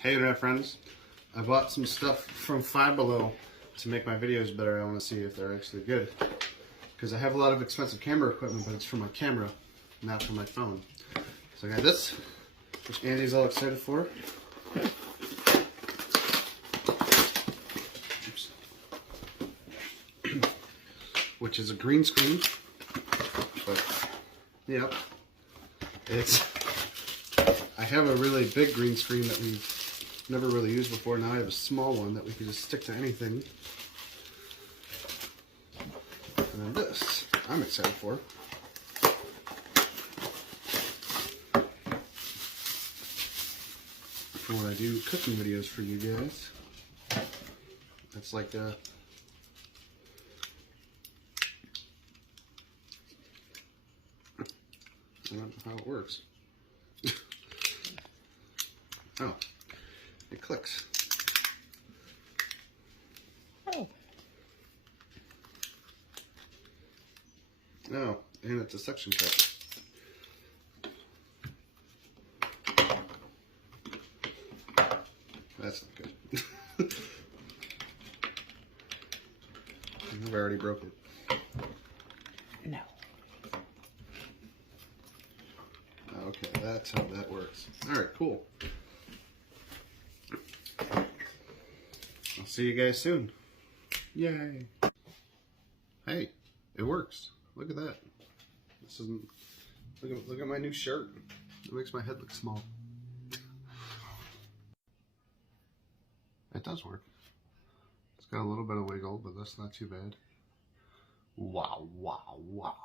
Hey internet friends, I bought some stuff from Five Below to make my videos better. I want to see if they're actually good. Because I have a lot of expensive camera equipment, but it's for my camera, not for my phone. So I got this, which Andy's all excited for. Oops. Which is a green screen. But, yep. I have a really big green screen that we've never really used before. Now I have a small one that we can just stick to anything. And then this, I'm excited for. For when I do cooking videos for you guys. It's like a... I don't know how it works. Oh, it clicks. Oh. Oh, and it's a suction cup. That's not good. I've already broke it. No. Okay, that's how that works. Alright, cool. I'll see you guys soon. Yay! Hey, it works. Look at that. This isn't. Look at my new shirt. It makes my head look small. It does work. It's got a little bit of wiggle, but that's not too bad. Wow! Wow! Wow!